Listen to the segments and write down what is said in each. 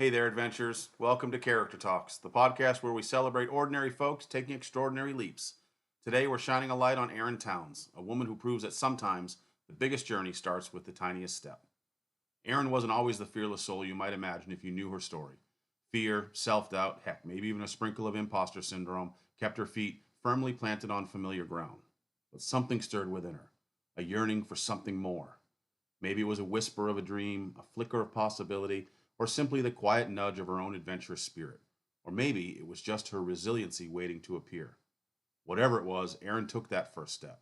Hey there, adventurers. Welcome to Character Talks, the podcast where we celebrate ordinary folks taking extraordinary leaps. Today, we're shining a light on Erin Towns, a woman who proves that sometimes the biggest journey starts with the tiniest step. Erin wasn't always the fearless soul you might imagine if you knew her story. Fear, self doubt, heck, maybe even a sprinkle of imposter syndrome kept her feet firmly planted on familiar ground. But something stirred within her, a yearning for something more. Maybe it was a whisper of a dream, a flicker of possibility, or simply the quiet nudge of her own adventurous spirit. Or maybe it was just her resiliency waiting to appear. Whatever it was, Erin took that first step.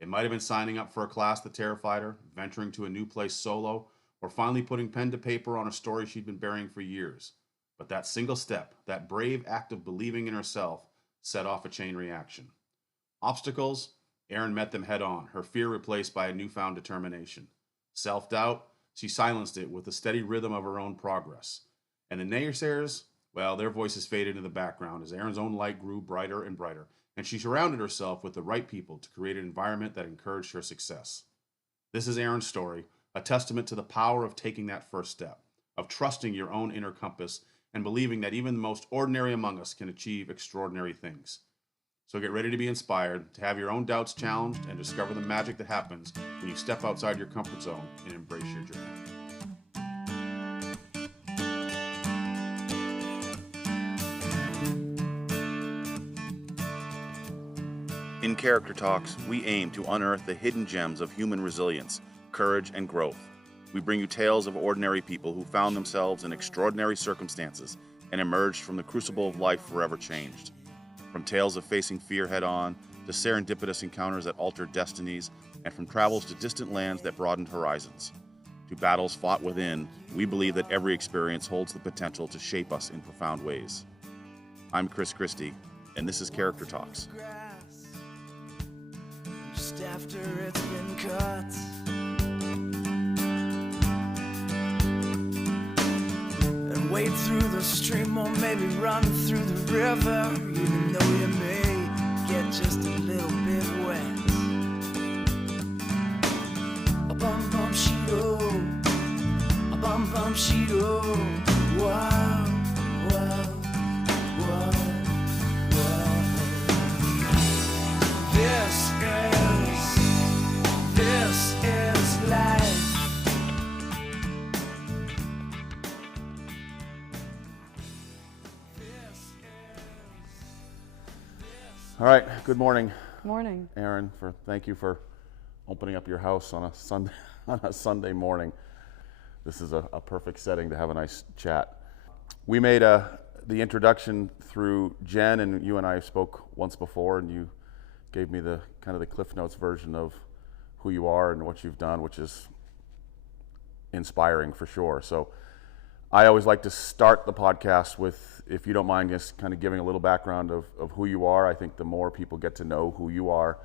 It might have been signing up for a class that terrified her, venturing to a new place solo, or finally putting pen to paper on a story she'd been burying for years. But that single step, that brave act of believing in herself, set off a chain reaction. Obstacles? Erin met them head on, her fear replaced by a newfound determination. Self doubt? She silenced it with the steady rhythm of her own progress. And the naysayers, well, their voices faded in the background as Erin's own light grew brighter and brighter, and she surrounded herself with the right people to create an environment that encouraged her success. This is Erin's story, a testament to the power of taking that first step, of trusting your own inner compass and believing that even the most ordinary among us can achieve extraordinary things. So get ready to be inspired, to have your own doubts challenged, and discover the magic that happens when you step outside your comfort zone and embrace your journey. In Character Talks, we aim to unearth the hidden gems of human resilience, courage, and growth. We bring you tales of ordinary people who found themselves in extraordinary circumstances and emerged from the crucible of life forever changed. From tales of facing fear head-on, to serendipitous encounters that altered destinies, and from travels to distant lands that broadened horizons. To battles fought within, we believe that every experience holds the potential to shape us in profound ways. I'm Chris Christie, and this is Character Talks. Just after it's been cut, and wade through the stream or maybe run through the river, even though you may get just a little bit wet. A bum bum sheeto, a bum bum sheeto. Wow, wow, wow, wow. This is life. All right, good morning, Morning. Erin. Thank you for opening up your house on a Sunday morning. This is a perfect setting to have a nice chat. We made the introduction through Jen, and you and I spoke once before, and you gave me the kind of the Cliff Notes version of who you are and what you've done, which is inspiring for sure. So I always like to start the podcast with, if you don't mind, just kind of giving a little background of who you are. I think the more people get to know who you are,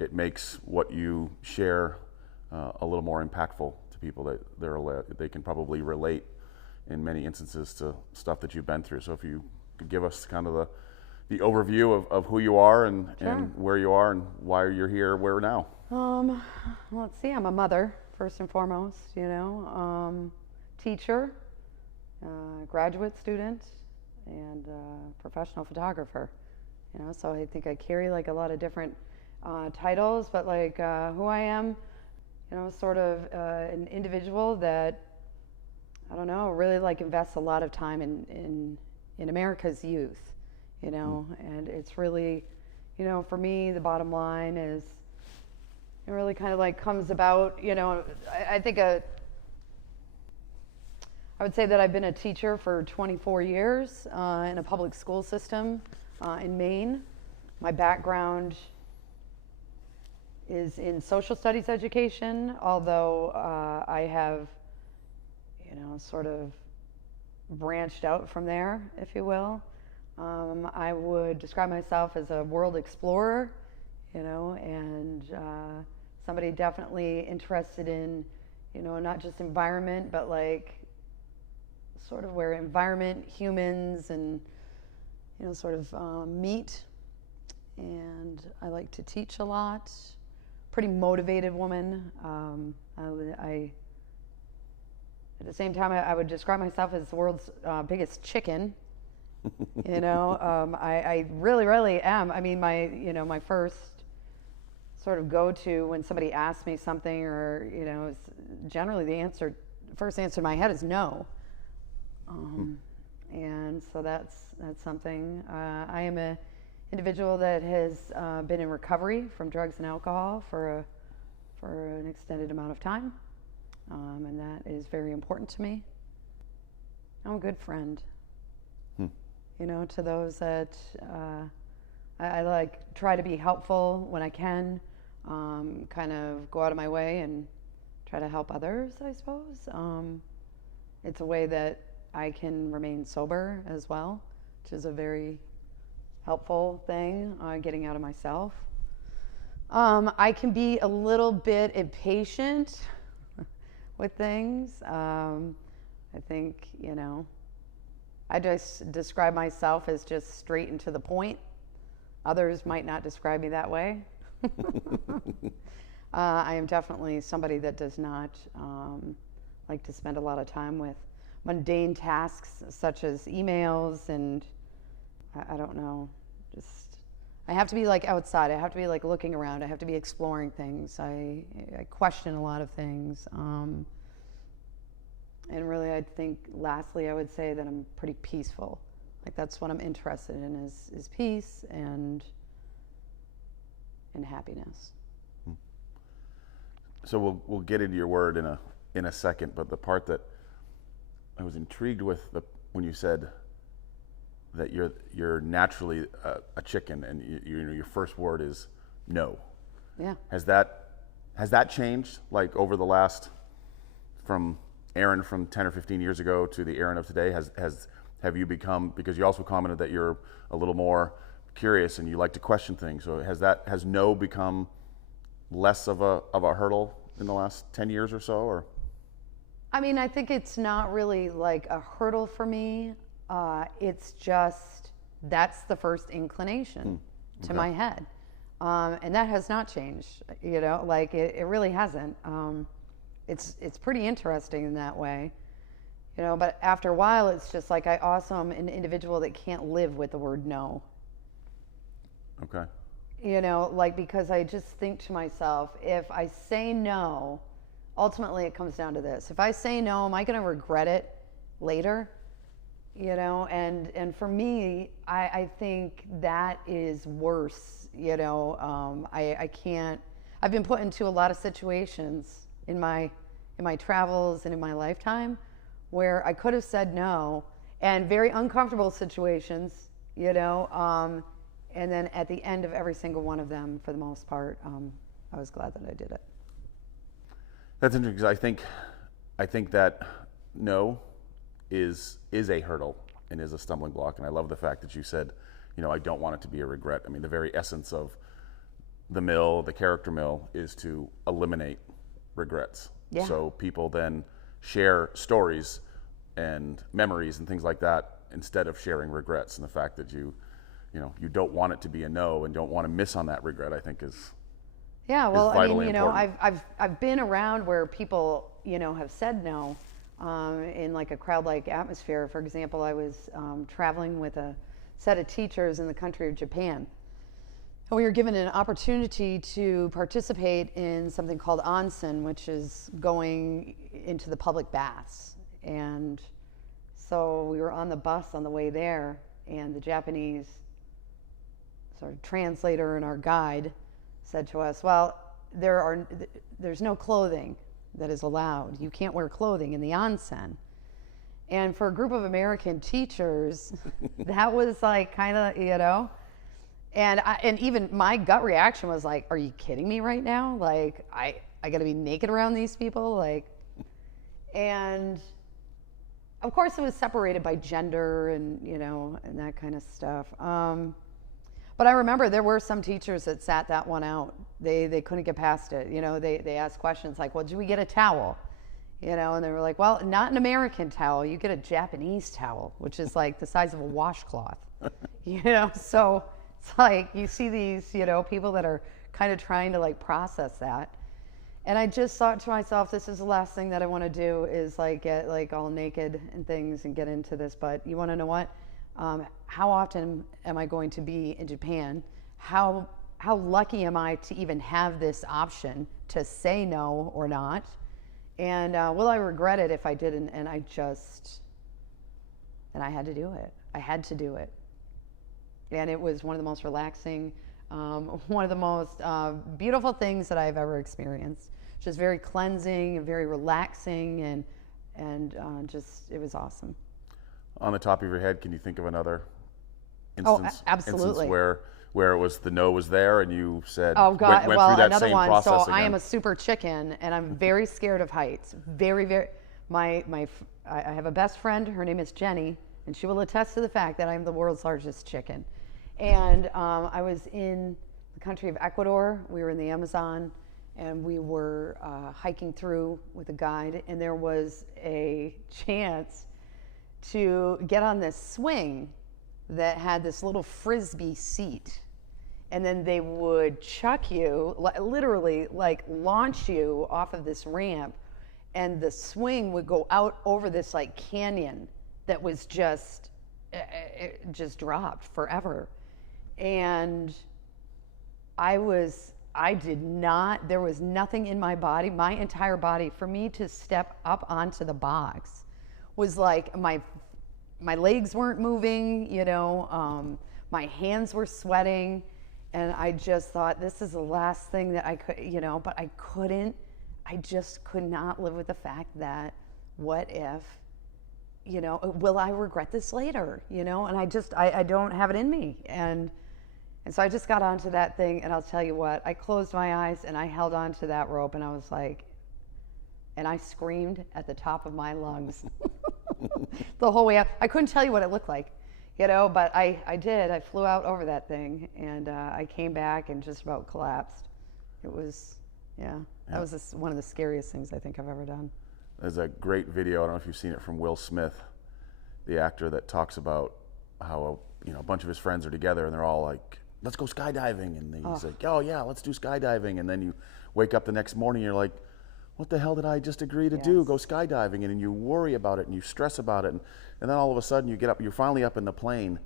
it makes what you share a little more impactful to people, that they can probably relate in many instances to stuff that you've been through. So if you could give us kind of the overview of who you are and, Sure. and where you are and why you're here, where now. Let's see, I'm a mother, first and foremost, teacher, graduate student, and professional photographer, so I think I carry like a lot of different titles, but like who I am, sort of an individual that, I don't know, really like invests a lot of time in America's youth, and it's really, for me, the bottom line is, it really kind of like comes about, I think I would say that I've been a teacher for 24 years in a public school system in Maine. My background is in social studies education, although I have, sort of branched out from there, if you will. I would describe myself as a world explorer, and somebody definitely interested in, not just environment, but like sort of where environment, humans, and, sort of meet. And I like to teach a lot. Pretty motivated woman. I At the same time, I would describe myself as the world's biggest chicken. I really, really am. I mean, my first sort of go-to when somebody asks me something, or is generally the first answer in my head is no. And so that's something. I am a individual that has been in recovery from drugs and alcohol for an extended amount of time, and that is very important to me. I'm a good friend. To those that I try to be helpful when I can, kind of go out of my way and try to help others, I suppose. It's a way that I can remain sober as well, which is a very helpful thing, getting out of myself. I can be a little bit impatient with things. I think, I just describe myself as just straight and to the point. Others might not describe me that way. I am definitely somebody that does not like to spend a lot of time with mundane tasks such as emails, and I don't know, I have to be outside. I have to be looking around. I have to be exploring things. I question a lot of things. And really, I think, lastly, I would say that I'm pretty peaceful. That's what I'm interested in is peace and happiness. So we'll get into your word in a second, but the part that I was intrigued with when you said that you're naturally a chicken, and your first word is no. Yeah. Has that changed over the last, from Erin from 10 or 15 years ago to the Erin of today? Have you become, because you also commented that you're a little more curious and you like to question things, so has no become less of a hurdle in the last 10 years or so? Or I mean, I think it's not really a hurdle for me. It's just that's the first inclination to my head, and that has not changed. It really hasn't. It's pretty interesting in that way, but after a while, it's just I also am an individual that can't live with the word no. Okay. Because I just think to myself, if I say no, ultimately it comes down to this. If I say no, am I going to regret it later? And for me, I think that is worse. I can't, I've been put into a lot of situations in my travels and in my lifetime where I could have said no, and very uncomfortable situations, and then at the end of every single one of them, for the most part, I was glad that I did it. That's interesting, because I think that no is a hurdle and is a stumbling block, and I love the fact that you said, I don't want it to be a regret. I mean, the very essence of the character mill, is to eliminate regrets. Yeah. So people then share stories and memories and things like that instead of sharing regrets, and the fact that you don't want it to be a no and don't want to miss on that regret, I think is important. I've been around where people have said no in a crowd-like atmosphere. For example, I was traveling with a set of teachers in the country of Japan, and we were given an opportunity to participate in something called onsen, which is going into the public baths. And so we were on the bus on the way there, and the Japanese sort of translator and our guide said to us, well, there's no clothing that is allowed. You can't wear clothing in the onsen. And for a group of American teachers, that was kind of, and even my gut reaction was are you kidding me right now? I got to be naked around these people? And of course it was separated by gender and, and that kind of stuff. But I remember there were some teachers that sat that one out. They couldn't get past it. They asked questions well, did we get a towel? And they were like, well, not an American towel. You get a Japanese towel, which is the size of a washcloth. So it's you see these, people that are kind of trying to process that. And I just thought to myself, this is the last thing that I want to do is like get like all naked and things and get into this. But you want to know what? How often am I going to be in Japan? How lucky am I to even have this option to say no or not? And will I regret it if I didn't? And I had to do it. I had to do it. And it was one of the most relaxing, one of the most beautiful things that I've ever experienced. Just very cleansing and very relaxing, and just, it was awesome. On the top of your head, can you think of another absolutely. instance where it was the no was there and you said, oh God, went well, through that another same one. process So I again? am a super chicken, and I'm very scared of heights. Very, very. I have a best friend. Her name is Jenny, and she will attest to the fact that I'm the world's largest chicken. And I was in the country of Ecuador. We were in the Amazon, and we were hiking through with a guide, and there was a chance to get on this swing that had this little frisbee seat, and then they would chuck you, literally like launch you off of this ramp, and the swing would go out over this like canyon that was just, it just dropped forever. And there was nothing in my body, my entire body, for me to step up onto the box was like my legs weren't moving, my hands were sweating, and I just thought, this is the last thing that I could, but I just could not live with the fact that what if, will I regret this later, and I don't have it in me. And so I just got onto that thing, and I'll tell you what, I closed my eyes and I held on to that rope, and I was like, and I screamed at the top of my lungs the whole way up. I couldn't tell you what it looked like, but I did. I flew out over that thing, and I came back and just about collapsed. It was, that was one of the scariest things I think I've ever done. There's a great video, I don't know if you've seen it, from Will Smith, the actor, that talks about how a bunch of his friends are together and they're all like, let's go skydiving, and he's like, oh yeah, let's do skydiving, and then you wake up the next morning and you're like, what the hell did I just agree to do? Go skydiving, and then you worry about it and you stress about it, and then all of a sudden you get up, you're finally up in the plane,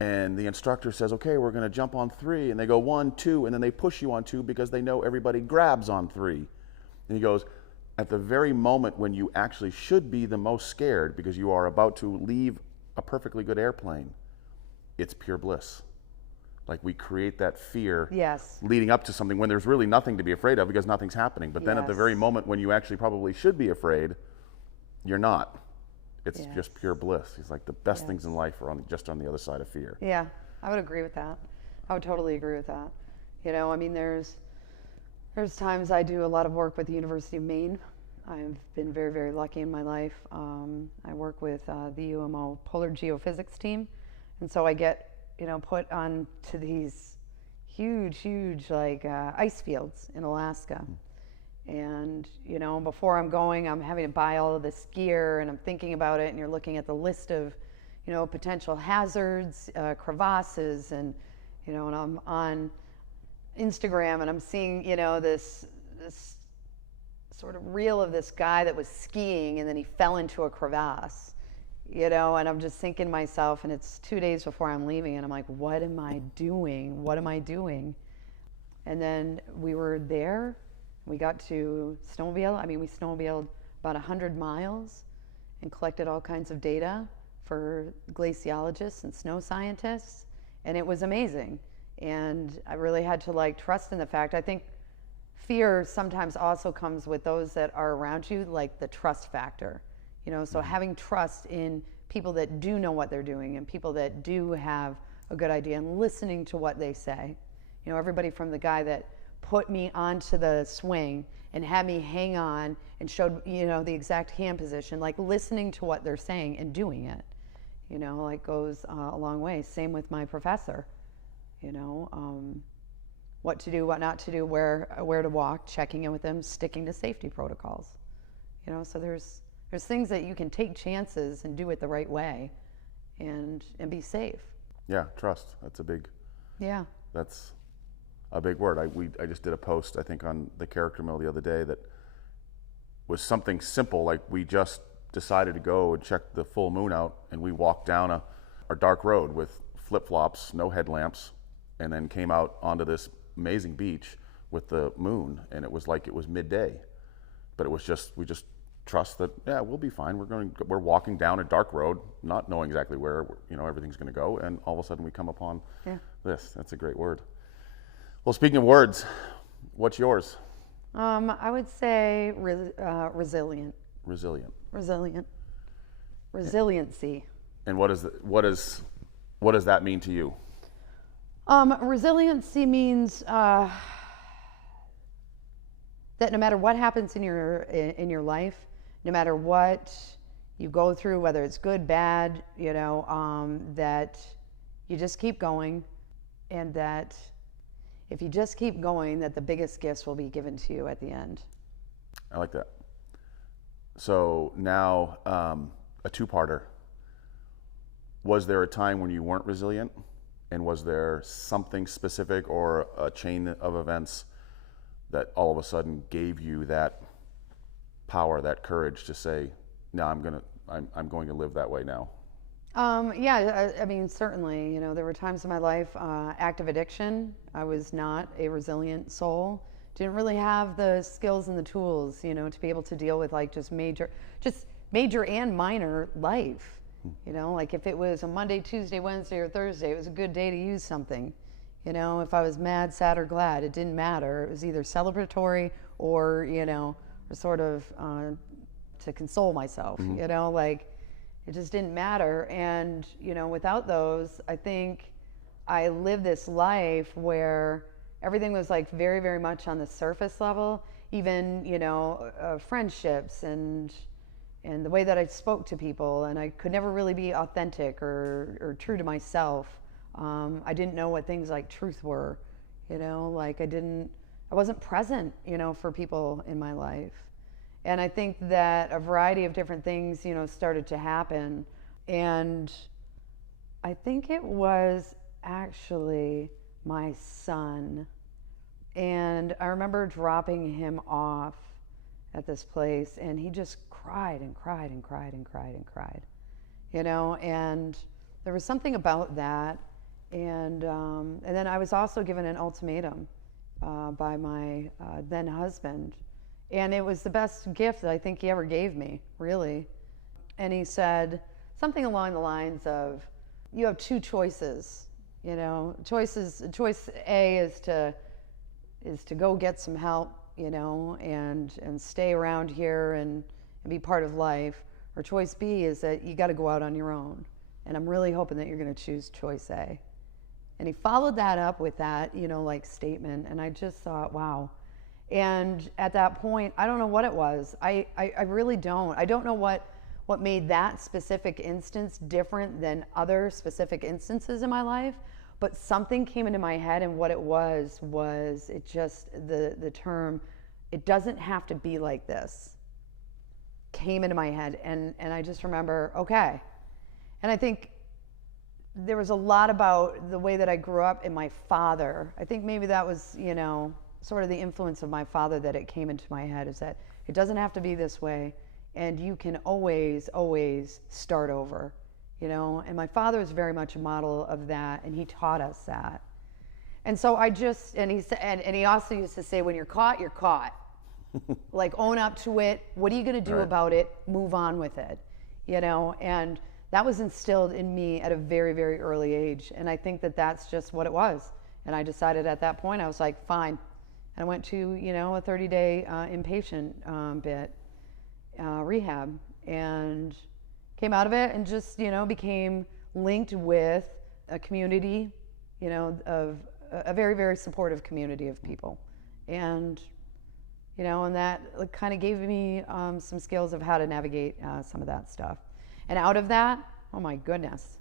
and the instructor says, okay, we're going to jump on 3, and they go 1, 2, and then they push you on 2 because they know everybody grabs on 3. And he goes, at the very moment when you actually should be the most scared because you are about to leave a perfectly good airplane, it's pure bliss. Like, we create that fear leading up to something when there's really nothing to be afraid of because nothing's happening. But then at the very moment when you actually probably should be afraid, you're not. It's just pure bliss. It's like the best things in life are just on the other side of fear. Yeah, I would agree with that. I would totally agree with that. There's times I do a lot of work with the University of Maine. I've been very, very lucky in my life. I work with the UMO Polar Geophysics team, and so I get put on to these huge like ice fields in Alaska. And before I'm going, I'm having to buy all of this gear, and I'm thinking about it, and you're looking at the list of potential hazards, crevasses, and and I'm on Instagram, and I'm seeing this sort of reel of this guy that was skiing, and then he fell into a crevasse. And I'm just thinking to myself, and it's 2 days before I'm leaving, and I'm like, what am I doing? What am I doing? And then we were there. We got to snowmobile. We snowmobiled about 100 miles and collected all kinds of data for glaciologists and snow scientists, and it was amazing. And I really had to trust in the fact. I think fear sometimes also comes with those that are around you, like the trust factor. So having trust in people that do know what they're doing and people that do have a good idea, and listening to what they say. Everybody from the guy that put me onto the swing and had me hang on and showed, the exact hand position, listening to what they're saying and doing it, goes a long way. Same with my professor, what to do, what not to do, where to walk, checking in with them, sticking to safety protocols. So there's things that you can take chances and do it the right way and be safe. Yeah, trust. That's a big, yeah. That's a big word. I just did a post, I think, on the character mill the other day that was something simple, like we just decided to go and check the full moon out, and we walked down a dark road with flip-flops, no headlamps, and then came out onto this amazing beach with the moon, and it was like it was midday. But it was just, we just trust that, yeah, we'll be fine. We're walking down a dark road, not knowing exactly where, everything's going to go, and all of a sudden we come upon this. That's a great word. Well, speaking of words, what's yours? I would say resilient. Resilient. Resiliency. And what does that mean to you? Resiliency means that no matter what happens in your life, no matter what you go through, whether it's good, bad, that you just keep going, and that if you just keep going, that the biggest gifts will be given to you at the end. I like that. So now, a two-parter. Was there a time when you weren't resilient? And was there something specific or a chain of events that all of a sudden gave you that power, that courage to say, no, I'm going to live that way now? Yeah, I mean, certainly, there were times in my life, active addiction. I was not a resilient soul. Didn't really have the skills and the tools, to be able to deal with like just major and minor life. Like if it was a Monday, Tuesday, Wednesday, or Thursday, it was a good day to use something. If I was mad, sad, or glad, it didn't matter. It was either celebratory or, or sort of to console myself, like it just didn't matter. And, without those, I think I lived this life where everything was like very, very much on the surface level, even, friendships and the way that I spoke to people, and I could never really be authentic or true to myself. I didn't know what things like truth were, like I wasn't present, for people in my life. And I think that a variety of different things, started to happen. And I think it was actually my son. And I remember dropping him off at this place, and he just cried and cried and cried and cried and cried, and there was something about that. And then I was also given an ultimatum by my then husband, and it was the best gift that I think he ever gave me, really. And he said something along the lines of, you have two choices, choice A is to go get some help, and stay around here and be part of life, or choice B is that you got to go out on your own, and I'm really hoping that you're going to choose choice A. And he followed that up with that, like statement, and I just thought, wow. And at that point, I don't know what it was. I really don't. I don't know what made that specific instance different than other specific instances in my life, but something came into my head, and what it was it just, the term, it doesn't have to be like this, came into my head. And I just remember, okay. And I think there was a lot about the way that I grew up and my father. I think maybe that was, sort of the influence of my father, that it came into my head, is that it doesn't have to be this way, and you can always, always start over, and my father is very much a model of that, and he taught us that. And so he also used to say, when you're caught, you're caught. Like, own up to it. What are you going to do about it? Move on with it, and that was instilled in me at a very, very early age. And I think that that's just what it was. And I decided at that point, I was like, fine. And I went to, a 30-day inpatient rehab, and came out of it and just, became linked with a community, of a very, very supportive community of people. And, and that kind of gave me some skills of how to navigate some of that stuff. And out of that, oh my goodness,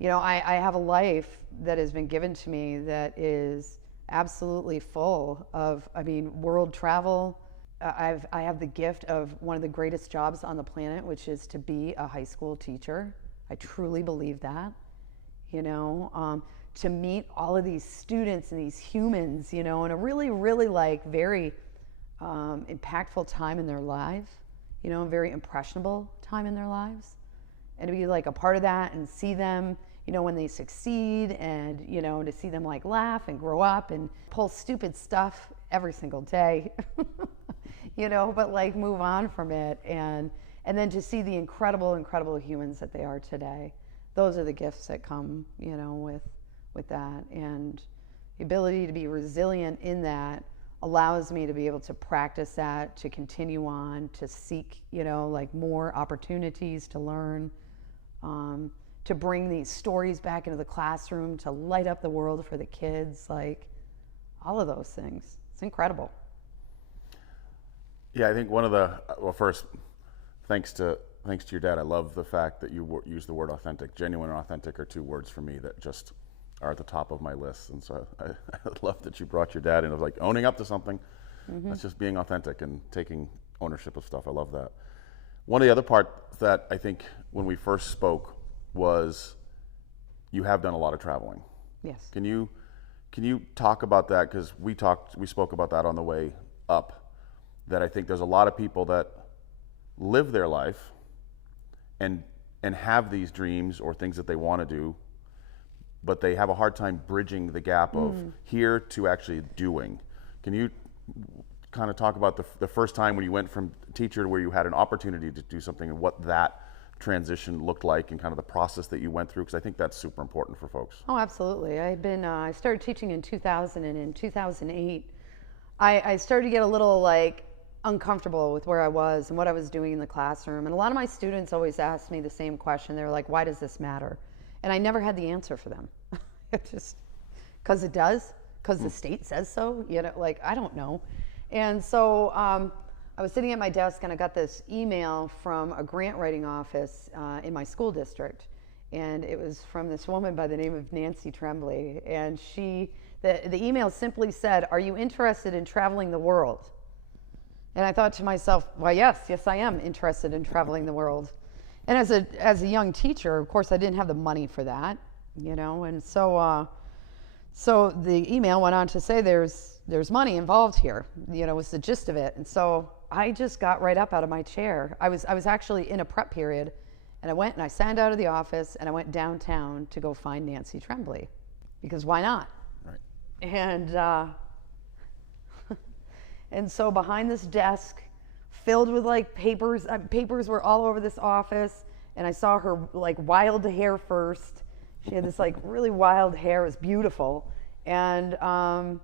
I have a life that has been given to me that is absolutely full of, world travel. I have the gift of one of the greatest jobs on the planet, which is to be a high school teacher. I truly believe that, to meet all of these students and these humans, in a really, really like very impactful time in their lives, a very impressionable time in their lives, and to be like a part of that and see them, when they succeed, and to see them like laugh and grow up and pull stupid stuff every single day, but like move on from it, and then to see the incredible humans that they are today. Those are the gifts that come, with that, and the ability to be resilient in that allows me to be able to practice that, to continue on, to seek, like more opportunities to learn, to bring these stories back into the classroom, to light up the world for the kids, like all of those things. It's incredible. Yeah, I think first, thanks to your dad. I love the fact that you use the word authentic. Genuine and authentic are two words for me that just are at the top of my list. And so I love that you brought your dad in of like owning up to something. That's just being authentic and taking ownership of stuff. I love that. One of the other parts that I think when we first spoke was you have done a lot of traveling. Yes. Can you talk about that? Because we spoke about that on the way up, that I think there's a lot of people that live their life and have these dreams or things that they want to do, but they have a hard time bridging the gap of here to actually doing. Can you kind of talk about the first time when you went from teacher to where you had an opportunity to do something, and what that transition looked like, and kind of the process that you went through? Because I think that's super important for folks. Oh, absolutely. I started teaching in 2000, and in 2008, I started to get a little like uncomfortable with where I was and what I was doing in the classroom. And a lot of my students always asked me the same question. They were like, why does this matter? And I never had the answer for them. It just, because it does, because the state says so, like, I don't know. And so I was sitting at my desk, and I got this email from a grant writing office in my school district. And it was from this woman by the name of Nancy Tremblay. And the email simply said, are you interested in traveling the world? And I thought to myself, well, yes, I am interested in traveling the world. And as a young teacher, of course, I didn't have the money for that, and so the email went on to say there's money involved here, was the gist of it. And so I just got right up out of my chair. I was actually in a prep period, and I went and I signed out of the office, and I went downtown to go find Nancy Tremblay, because why not? Right. And so behind this desk, filled with like papers were all over this office, and I saw her like wild hair first. She had this like really wild hair. It was beautiful, and I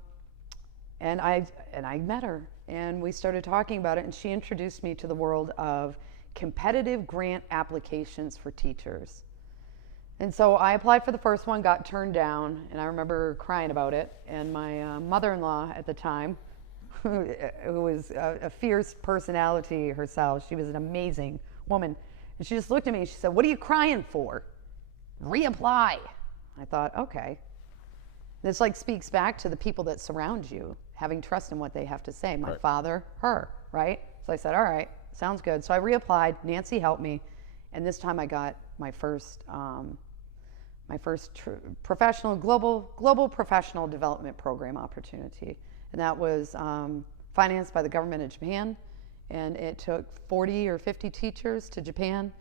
met her, and we started talking about it, and she introduced me to the world of competitive grant applications for teachers. And so I applied for the first one, got turned down, and I remember crying about it. And my mother-in-law at the time, who was a fierce personality herself, she was an amazing woman, and she just looked at me and she said, what are you crying for? Reapply. I thought, okay. This like speaks back to the people that surround you, having trust in what they have to say. My father, her, right? So I said, all right, sounds good. So I reapplied. Nancy helped me, and this time I got my first professional global professional development program opportunity. And that was financed by the government of Japan. And it took 40 or 50 teachers to Japan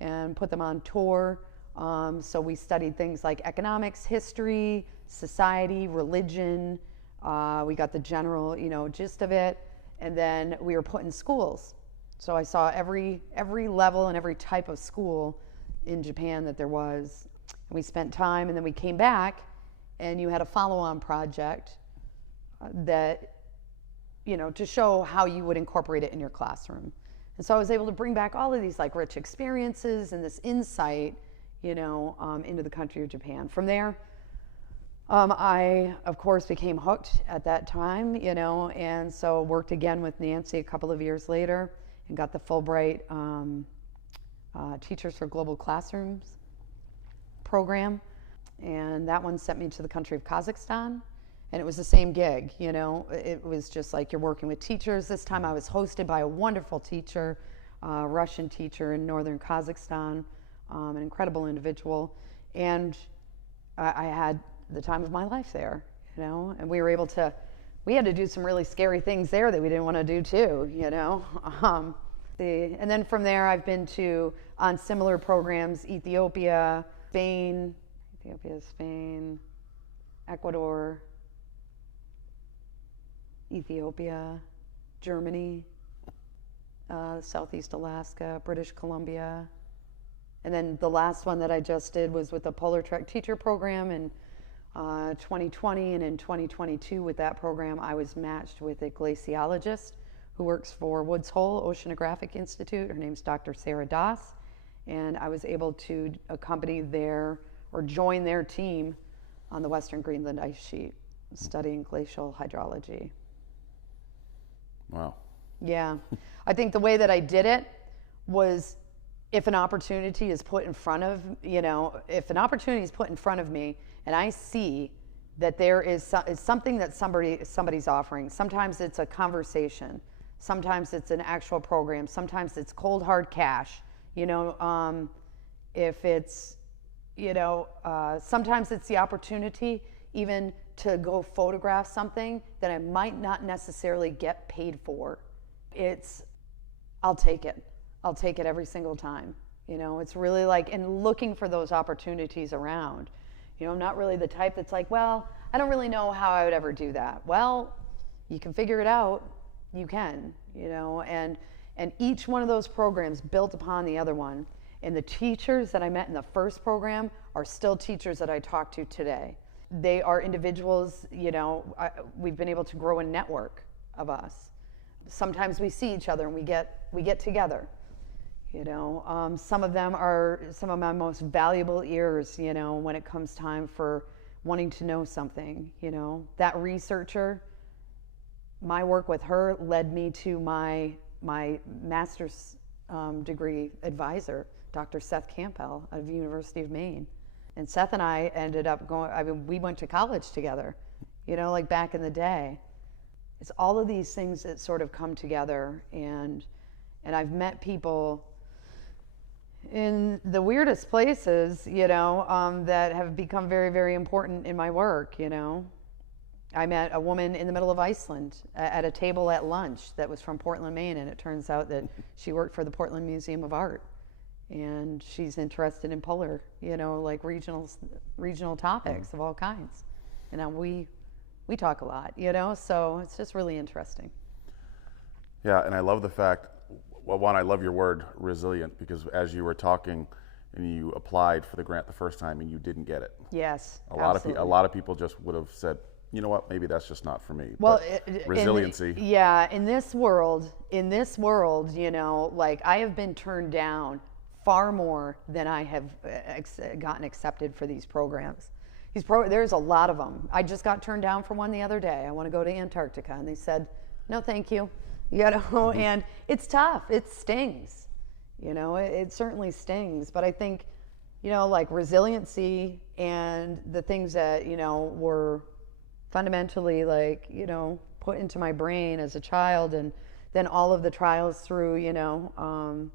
and put them on tour. So we studied things like economics, history, society, religion. We got the general, gist of it. And then we were put in schools. So I saw every level and every type of school in Japan that there was. And we spent time, and then we came back, and you had a follow-on project that, to show how you would incorporate it in your classroom. And so I was able to bring back all of these like rich experiences and this insight, into the country of Japan. From there, I, of course, became hooked at that time, and so worked again with Nancy a couple of years later and got the Fulbright Teachers for Global Classrooms program. And that one sent me to the country of Kazakhstan. And it was the same gig, it was just like you're working with teachers. This time I was hosted by a wonderful teacher, Russian teacher in northern Kazakhstan, an incredible individual. And I had the time of my life there, you know, and we had to do some really scary things there that we didn't want to do too, you know. And then from there, I've been on similar programs, Ethiopia, Spain, Ecuador, Ethiopia, Germany, Southeast Alaska, British Columbia. And then the last one that I just did was with the Polar Trek Teacher Program in 2020, and in 2022 with that program, I was matched with a glaciologist who works for Woods Hole Oceanographic Institute. Her name's Dr. Sarah Doss, and I was able to accompany join their team on the Western Greenland ice sheet, studying glacial hydrology. Wow. Yeah. I think the way that I did it was, if an opportunity is put in front of, if an opportunity is put in front of me and I see that there is something that somebody's offering, sometimes it's a conversation, sometimes it's an actual program, sometimes it's cold hard cash, if it's, sometimes it's the opportunity even to go photograph something that I might not necessarily get paid for. I'll take it. I'll take it every single time. It's really like, and looking for those opportunities around. I'm not really the type that's like, well, I don't really know how I would ever do that. Well, you can figure it out. You can, and each one of those programs built upon the other one. And the teachers that I met in the first program are still teachers that I talk to today. They are individuals, we've been able to grow a network of us. Sometimes we see each other and we get together. Some of them are some of my most valuable ears, when it comes time for wanting to know something. That researcher, my work with her led me to my master's degree advisor, Dr. Seth Campbell of the University of Maine. And Seth and I ended up we went to college together, like back in the day. It's all of these things that sort of come together, and I've met people in the weirdest places, that have become very, very important in my work, I met a woman in the middle of Iceland at a table at lunch that was from Portland, Maine, and it turns out that she worked for the Portland Museum of Art, and she's interested in polar, like regional topics of all kinds. And we talk a lot, so it's just really interesting. Yeah, and I love the fact, well, one, I love your word resilient, because as you were talking and you applied for the grant the first time and you didn't get it. Yes, a lot of people just would have said, you know what, maybe that's just not for me. Well, resiliency. In this world, like I have been turned down far more than I have gotten accepted for these programs. There's a lot of them. I just got turned down for one the other day. I want to go to Antarctica, and they said, no, thank you. And it's tough. It stings. It certainly stings. But I think, like resiliency and the things that, were fundamentally like, put into my brain as a child, and then all of the trials through, drug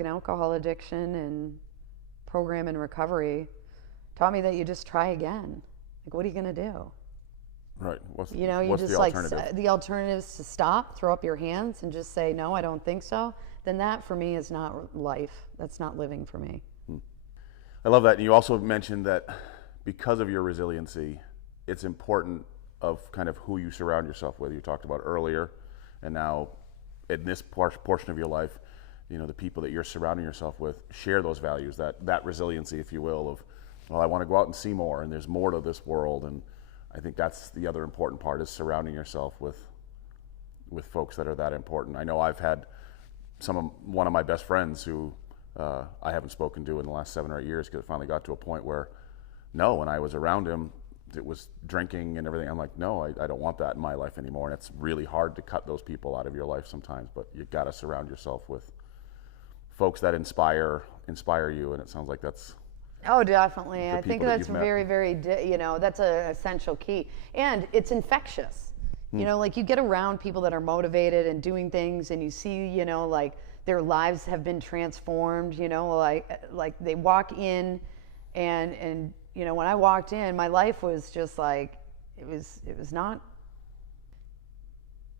and alcohol addiction and program and recovery taught me that you just try again. Like, what are you going to do? Right. What's the alternative? The alternative is to stop, throw up your hands, and just say, no, I don't think so. Then that, for me, is not life. That's not living for me. I love that. And you also mentioned that because of your resiliency, it's important of kind of who you surround yourself with. You talked about earlier, and now in this portion of your life, the people that you're surrounding yourself with share those values, that resiliency, if you will, of, well, I want to go out and see more, and there's more to this world. And I think that's the other important part, is surrounding yourself with folks that are that important. I know I've had one of my best friends who I haven't spoken to in the last 7 or 8 years, because it finally got to a point where, no, when I was around him, it was drinking and everything. I'm like, no, I don't want that in my life anymore. And it's really hard to cut those people out of your life sometimes, but you got to surround yourself with folks that inspire you. And it sounds like that's... Oh, definitely. I think that's very, very, that's an essential key. And it's infectious. Like you get around people that are motivated and doing things, and you see, like their lives have been transformed, like they walk in and you know, when I walked in, my life was just like, it was not,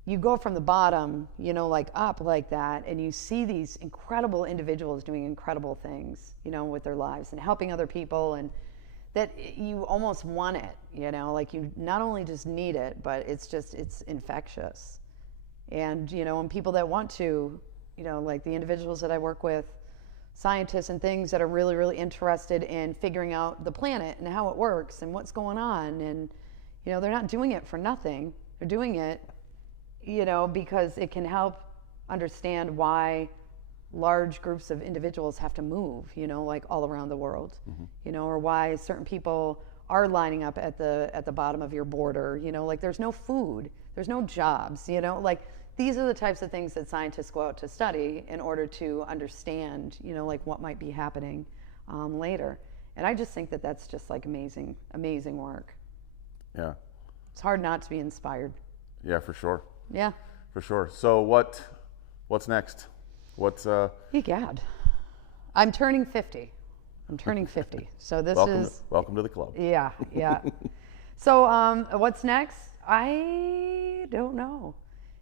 you go from the bottom, you know, like up like that, and you see these incredible individuals doing incredible things, you know, with their lives and helping other people, and that you almost want it, you know, like you not only just need it, but it's infectious. And, you know, and people that want to, you know, like the individuals that I work with, scientists and things that are really, really interested in figuring out the planet and how it works and what's going on. And, you know, they're not doing it for nothing. They're doing it, you know, because it can help understand why large groups of individuals have to move, you know, like all around the world, you know, or why certain people are lining up at the bottom of your border, you know, like there's no food, there's no jobs, you know, like these are the types of things that scientists go out to study in order to understand, you know, like what might be happening later. And I just think that that's just like amazing, amazing work. Yeah. It's hard not to be inspired. Yeah, for sure. Yeah. For sure. So what's next? What's Egad. I'm turning 50. So this is welcome to the club. Yeah, yeah. So what's next? I don't know.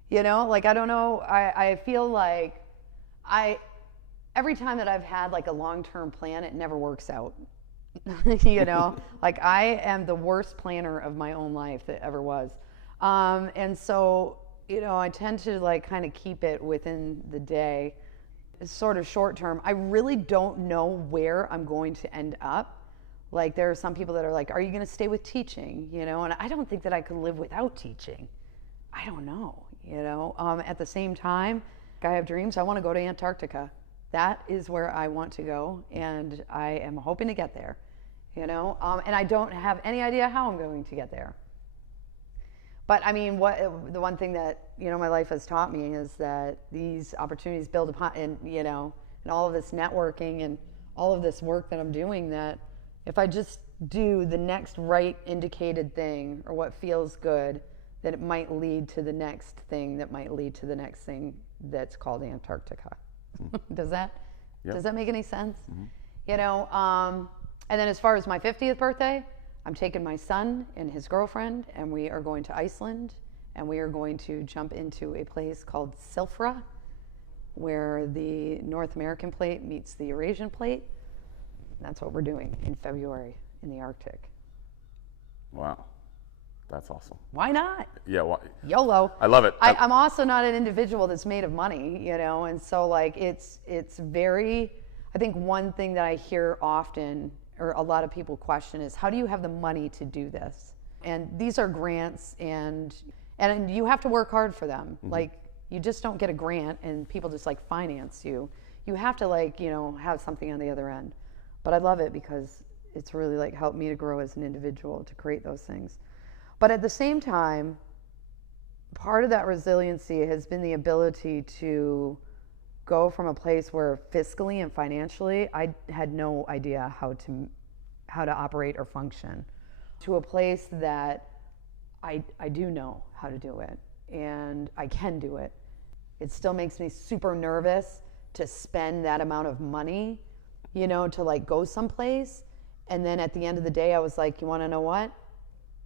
You know, like I don't know. I feel like every time that I've had like a long-term plan, it never works out. You know, like I am the worst planner of my own life that ever was. And so, you know, I tend to like kind of keep it within the day. It's sort of short term. I really don't know where I'm going to end up. Like there are some people that are like, are you going to stay with teaching? You know, and I don't think that I could live without teaching. I don't know, you know. At the same time, I have dreams. I want to go to Antarctica. That is where I want to go, and I am hoping to get there, you know. And I don't have any idea how I'm going to get there. But I mean, the one thing that, you know, my life has taught me is that these opportunities build upon, and, you know, and all of this networking and all of this work that I'm doing, that if I just do the next right indicated thing or what feels good, that it might lead to the next thing that might lead to the next thing that's called Antarctica. Does that make any sense? You know, and then as far as my 50th birthday, I'm taking my son and his girlfriend, and we are going to Iceland, and we are going to jump into a place called Silfra, where the North American plate meets the Eurasian plate. That's what we're doing in February in the Arctic. Wow. That's awesome. Why not? Yeah. YOLO. I love it. I'm also not an individual that's made of money, you know, and so like it's very, I think one thing that I hear often, or a lot of people question, is how do you have the money to do this? And these are grants, and you have to work hard for them. Like you just don't get a grant and people just like finance you. You have to like, you know, have something on the other end. But I love it because it's really like helped me to grow as an individual to create those things. But at the same time, part of that resiliency has been the ability to go from a place where fiscally and financially I had no idea how to operate or function, to a place that I do know how to do it, and I can do it. It still makes me super nervous to spend that amount of money, you know, to like go someplace. And then at the end of the day, I was like, you want to know what?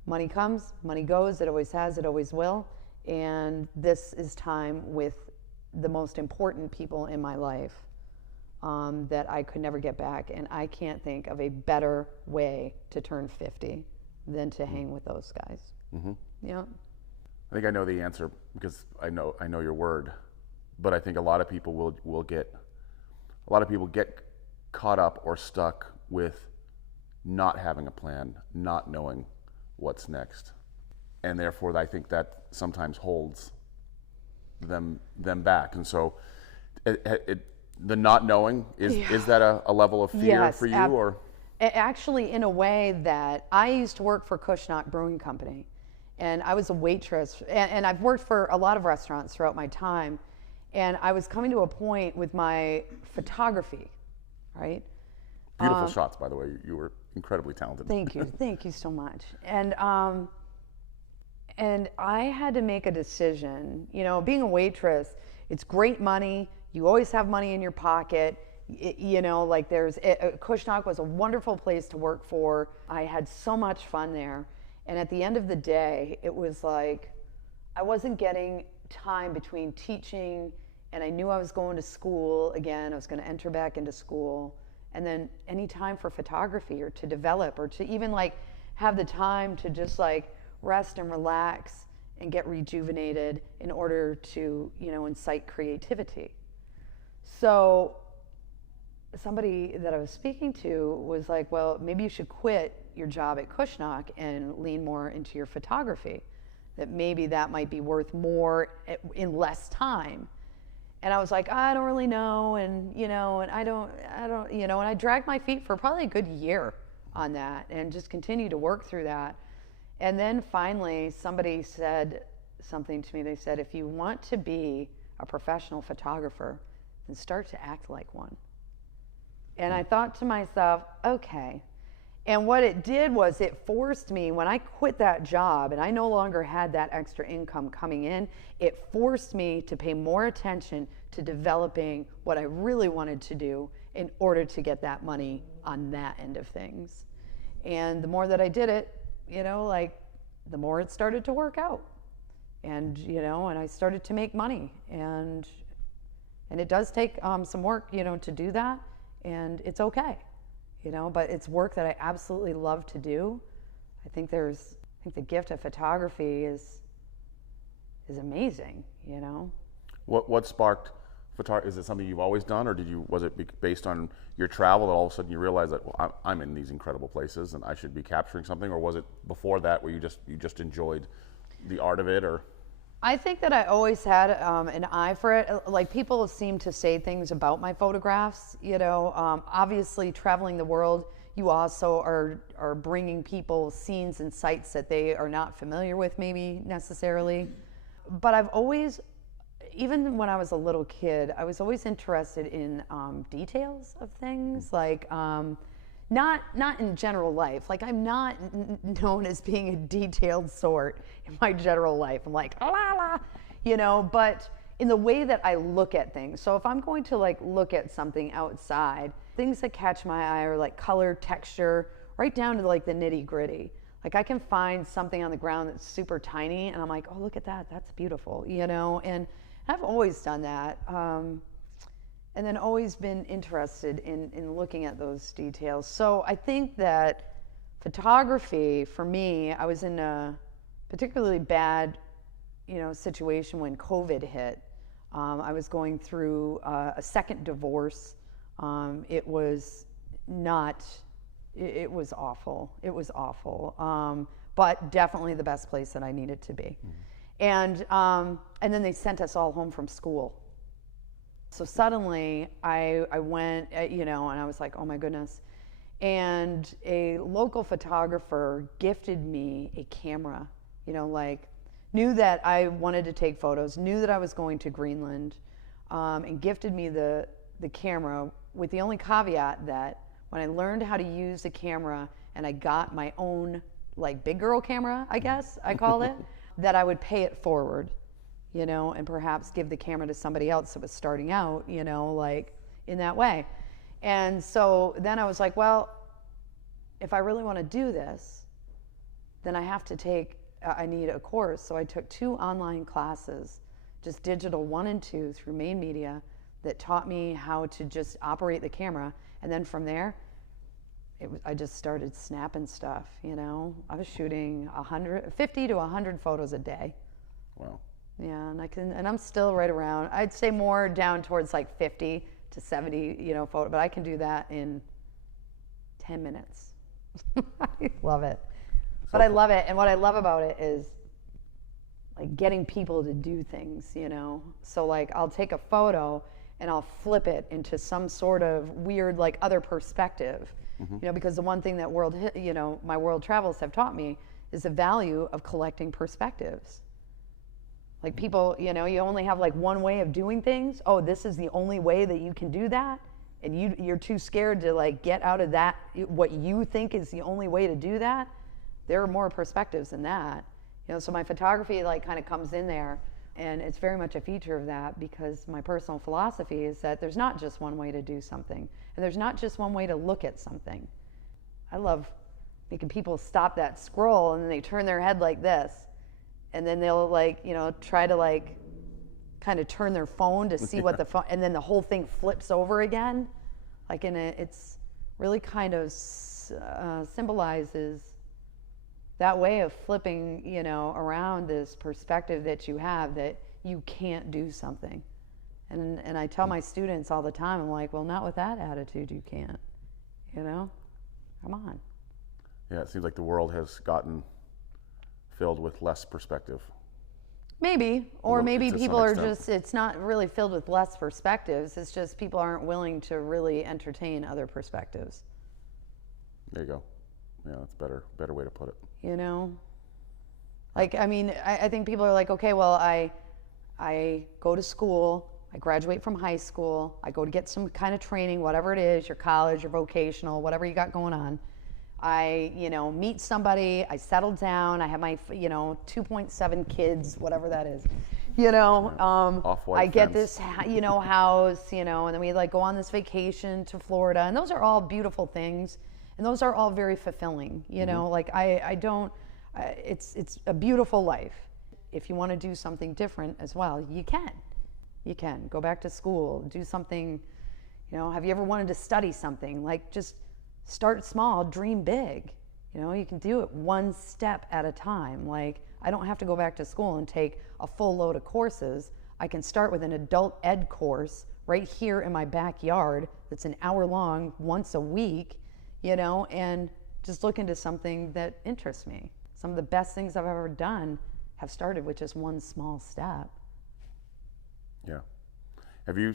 Money comes, money goes. It always has, it always will. And this is time with the most important people in my life that I could never get back. And I can't think of a better way to turn 50 than to hang with those guys. Yeah. I think I know the answer because I know your word, but I think a lot of people get caught up or stuck with not having a plan, not knowing what's next, and therefore I think that sometimes holds them back. And so, the not knowing is that a level of fear for you, or? Actually, in a way that I used to work for Cushnock Brewing Company, and I was a waitress, and I've worked for a lot of restaurants throughout my time, and I was coming to a point with my photography, right? Beautiful shots, by the way. You were incredibly talented. Thank you so much. And I had to make a decision. You know, being a waitress, it's great money. You always have money in your pocket. You know, like Cushnock was a wonderful place to work for. I had so much fun there. And at the end of the day, it was like I wasn't getting time between teaching, and I knew I was going to school again. I was going to enter back into school. And then any time for photography or to develop or to even like have the time to just like rest and relax and get rejuvenated in order to, you know, incite creativity. So somebody that I was speaking to was like, well, maybe you should quit your job at Cushnock and lean more into your photography, that maybe that might be worth more in less time. And I was like, I don't really know, and you know, and I don't, you know, and I dragged my feet for probably a good year on that and just continued to work through that. And then finally somebody said something to me. They said, if you want to be a professional photographer, then start to act like one. And I thought to myself, okay. And what it did was it forced me, when I quit that job and I no longer had that extra income coming in, it forced me to pay more attention to developing what I really wanted to do in order to get that money on that end of things. And the more that I did it, you know, like the more it started to work out. And, you know, and I started to make money. And it does take some work, you know, to do that. And it's okay, you know, but it's work that I absolutely love to do. I think the gift of photography is amazing, you know. What sparked photography? Is it something you've always done, or was it based on your travel that all of a sudden you realized that, well, I'm in these incredible places and I should be capturing something, or was it before that where you just enjoyed the art of it? Or I think that I always had an eye for it. Like, people seem to say things about my photographs, you know. Obviously, traveling the world, you also are bringing people scenes and sights that they are not familiar with, maybe necessarily. But I've always, even when I was a little kid, I was always interested in details of things, like not in general life. Like, I'm not known as being a detailed sort in my general life. I'm like, la la, you know, but in the way that I look at things. So if I'm going to like look at something outside, things that catch my eye are like color, texture, right down to like the nitty gritty. Like, I can find something on the ground that's super tiny and I'm like, oh, look at that, that's beautiful, you know. And I've always done that. And then always been interested in looking at those details. So I think that photography, for me, I was in a particularly bad, you know, situation when COVID hit. I was going through a second divorce. It was awful. It was awful. But definitely the best place that I needed to be. Mm-hmm. And then they sent us all home from school. So suddenly I went, you know, and I was like, oh my goodness. And a local photographer gifted me a camera, you know, like, knew that I wanted to take photos, knew that I was going to Greenland, and gifted me the camera with the only caveat that when I learned how to use the camera and I got my own, like, big girl camera, I guess I call it, that I would pay it forward, you know, and perhaps give the camera to somebody else that was starting out, you know, like, in that way. And so then I was like, well, if I really want to do this, then I need a course. So I took 2 online classes, just digital 1 and 2 through Main Media, that taught me how to just operate the camera. And then from there, I just started snapping stuff, you know. I was shooting 50 to 100 photos a day. Wow. Yeah, and I'm still right around, I'd say more down towards like 50 to 70, you know, photo, but I can do that in 10 minutes. I love it. But I love it, and what I love about it is like getting people to do things, you know. So like I'll take a photo and I'll flip it into some sort of weird like other perspective, you know, because the one thing that my world travels have taught me is the value of collecting perspectives. Like, people, you know, you only have like one way of doing things. Oh, this is the only way that you can do that, and you're too scared to like get out of that, what you think is the only way to do that. There are more perspectives than that, you know. So my photography like kind of comes in there, And it's very much a feature of that, because my personal philosophy is that there's not just one way to do something, and there's not just one way to look at something. I love making people stop that scroll and then they turn their head like this, and then they'll try to kind of turn their phone to see what the phone, and then the whole thing flips over again. It's really kind of symbolizes that way of flipping, around this perspective that you have that you can't do something. And I tell my students all the time, I'm like, well, not with that attitude, you can't, come on. Yeah, it seems like the world has gotten filled with less perspective. Maybe, or maybe people are extent. it's not really filled with less perspectives, it's just people aren't willing to really entertain other perspectives. There you go. Yeah, that's better way to put it. I think people are like, okay, well, I go to school, I graduate from high school, I go to get some kind of training, whatever it is, your college, your vocational, whatever you got going on. I, meet somebody, I settle down, I have my, 2.7 kids, whatever that is, Off-white I get fence. this, house, and then we go on this vacation to Florida, and those are all beautiful things, and those are all very fulfilling, it's a beautiful life. If you want to do something different as well, you can go back to school, do something, have you ever wanted to study something? Just start small, dream big. You can do it one step at a time. I don't have to go back to school and take a full load of courses. I can start with an adult ed course right here in my backyard that's an hour long once a week, and just look into something that interests me. Some of the best things I've ever done have started with just one small step. Yeah. Have you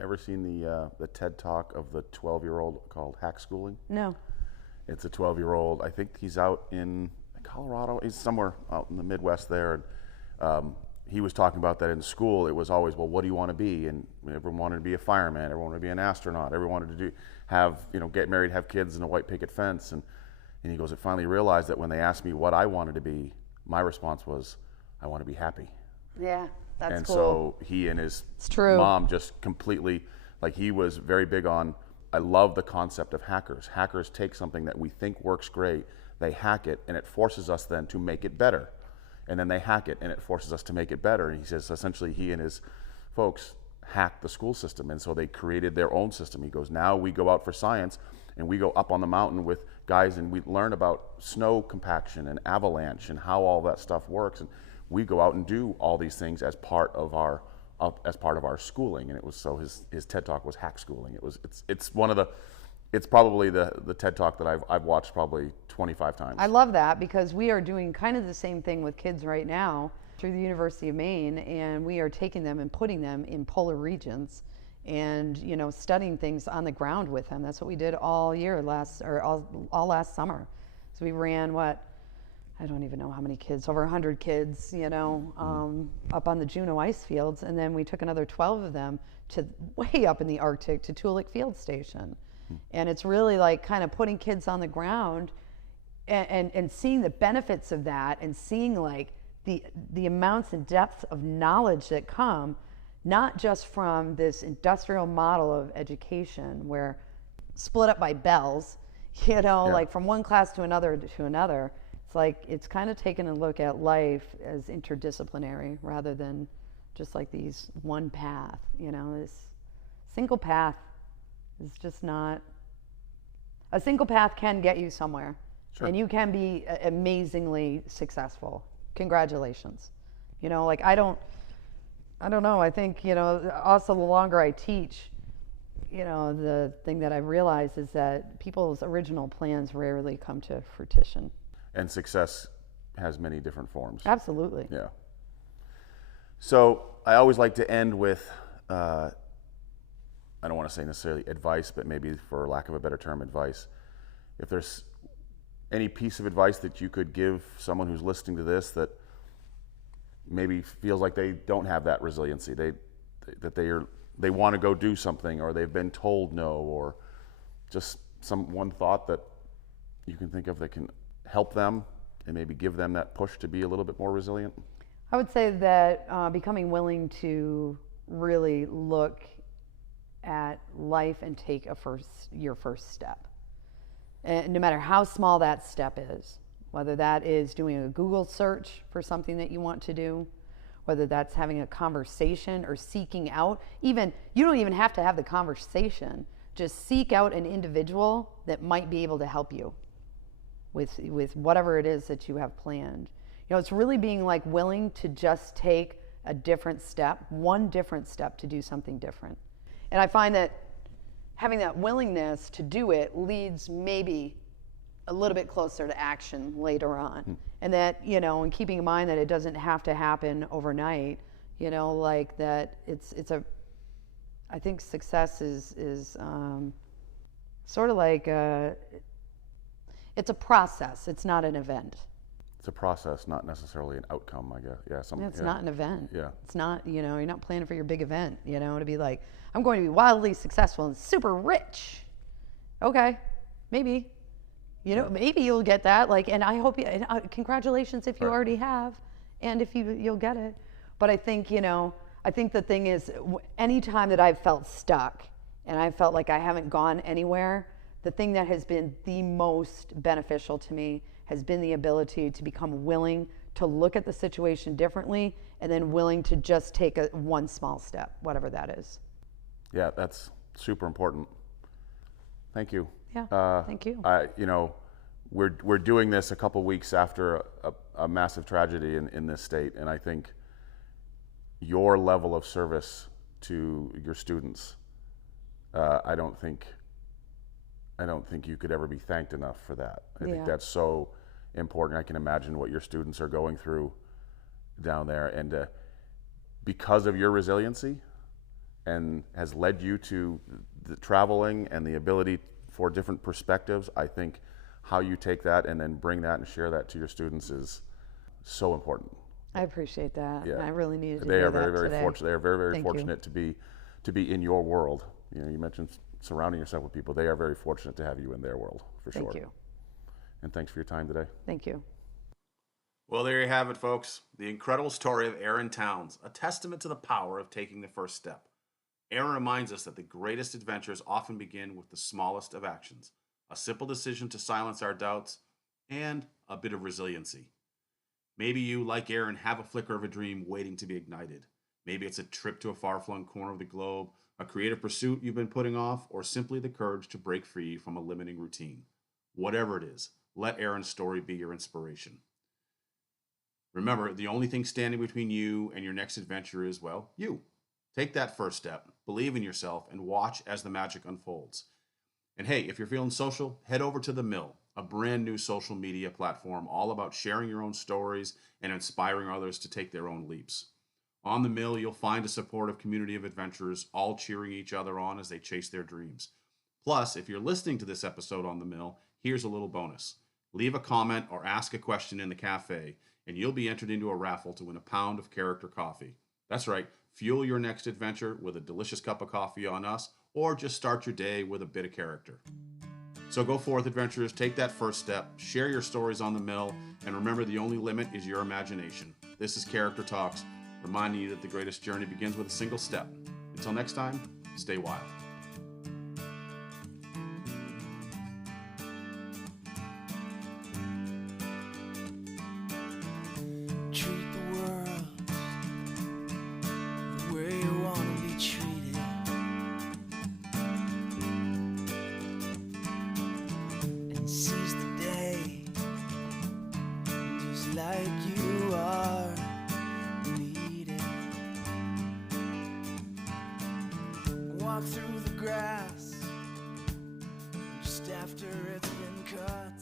ever seen the TED Talk of the 12-year-old called Hack Schooling? No. It's a 12-year-old. I think he's out in Colorado. He's somewhere out in the Midwest there. And he was talking about that in school. It was always, well, what do you want to be? And everyone wanted to be a fireman. Everyone wanted to be an astronaut. Everyone wanted to get married, have kids, and a white picket fence. And he goes, I finally realized that when they asked me what I wanted to be, my response was, I want to be happy. Yeah, that's and cool. So he and his mom just completely, he was very big on, I love the concept of hackers. Hackers take something that we think works great, they hack it, and it forces us then to make it better. And then they hack it, and it forces us to make it better. And he says, essentially, he and his folks hacked the school system, and so they created their own system. He goes, now we go out for science, and we go up on the mountain with guys, and we learn about snow compaction and avalanche and how all that stuff works. And we go out and do all these things as part of our schooling. And it was, so his TED Talk was Hack Schooling. It's probably the TED Talk that I've watched probably 25 times. I love that, because we are doing kind of the same thing with kids right now through the University of Maine, and we are taking them and putting them in polar regions and studying things on the ground with them. That's what we did all last summer. So we ran I don't even know how many kids, over 100 kids, up on the Juneau ice fields, and then we took another 12 of them to way up in the Arctic to Tulik Field Station. And it's really kind of putting kids on the ground and seeing the benefits of that, and seeing the amounts and depth of knowledge that come, not just from this industrial model of education where split up by bells, from one class to another. It's kind of taking a look at life as interdisciplinary rather than just these one path. This single path is just not. A single path can get you somewhere, and you can be amazingly successful. Congratulations. I don't know. I think, also the longer I teach, the thing that I've realized is that people's original plans rarely come to fruition. And success has many different forms. Absolutely. Yeah. So I always like to end with, I don't want to say necessarily advice, but maybe for lack of a better term, advice. If there's any piece of advice that you could give someone who's listening to this that maybe feels like they don't have that resiliency, they want to go do something, or they've been told no, or just one thought that you can think of that can help them and maybe give them that push to be a little bit more resilient? I would say that becoming willing to really look at life and take your first step. And no matter how small that step is, whether that is doing a Google search for something that you want to do, whether that's having a conversation or seeking out, even, you don't even have to have the conversation, just seek out an individual that might be able to help you with whatever it is that you have planned. You know, it's really being like willing to just take a different step, one different step to do something different. And I find that having that willingness to do it leads maybe a little bit closer to action later on. And that, you know, and keeping in mind that it doesn't have to happen overnight, you know, like that I think success is sort of like it's a process. It's not an event. It's a process, not necessarily an outcome, I guess. Yeah, It's not an event. Yeah. It's not, you know, you're not planning for your big event, you know, to be like, I'm going to be wildly successful and super rich. Okay, maybe. You know, maybe you'll get that. Like, and I hope you, congratulations if you already have, and if you'll get it. But I think, you know, I think the thing is, any time that I've felt stuck and I felt like I haven't gone anywhere, the thing that has been the most beneficial to me has been the ability to become willing to look at the situation differently, and then willing to just take one small step, whatever that is. Yeah, that's super important. Thank you. Yeah, thank you. You know, we're doing this a couple weeks after a massive tragedy in this state, and I think your level of service to your students, I don't think you could ever be thanked enough for that. I think that's so important. I can imagine what your students are going through down there, and because of your resiliency, and has led you to the traveling and the ability for different perspectives, I think how you take that and then bring that and share that to your students is so important. I appreciate that. Yeah. I really needed to They hear are very, that very today. fortunate. They are very, very Thank fortunate you. to be in your world. You know, you mentioned surrounding yourself with people. They are very fortunate to have you in their world, for sure. Thank you. And thanks for your time today. Thank you. Well, there you have it, folks. The incredible story of Erin Towns, a testament to the power of taking the first step. Erin reminds us that the greatest adventures often begin with the smallest of actions, a simple decision to silence our doubts, and a bit of resiliency. Maybe you, like Erin, have a flicker of a dream waiting to be ignited. Maybe it's a trip to a far-flung corner of the globe, a creative pursuit you've been putting off, or simply the courage to break free from a limiting routine. Whatever it is, let Erin's story be your inspiration. Remember, the only thing standing between you and your next adventure is, well, you. Take that first step, believe in yourself, and watch as the magic unfolds. And hey, if you're feeling social, head over to The Mill, a brand new social media platform all about sharing your own stories and inspiring others to take their own leaps. On The Mill, you'll find a supportive community of adventurers all cheering each other on as they chase their dreams. Plus, if you're listening to this episode on The Mill, here's a little bonus. Leave a comment or ask a question in the cafe, and you'll be entered into a raffle to win a pound of character coffee. That's right, fuel your next adventure with a delicious cup of coffee on us, or just start your day with a bit of character. So go forth, adventurers, take that first step, share your stories on The Mill, and remember the only limit is your imagination. This is Character Talks, reminding you that the greatest journey begins with a single step. Until next time, stay wild. Treat the world the way you want to be treated. And seize the day just like you are needed. Walk through the grass just after it's been cut.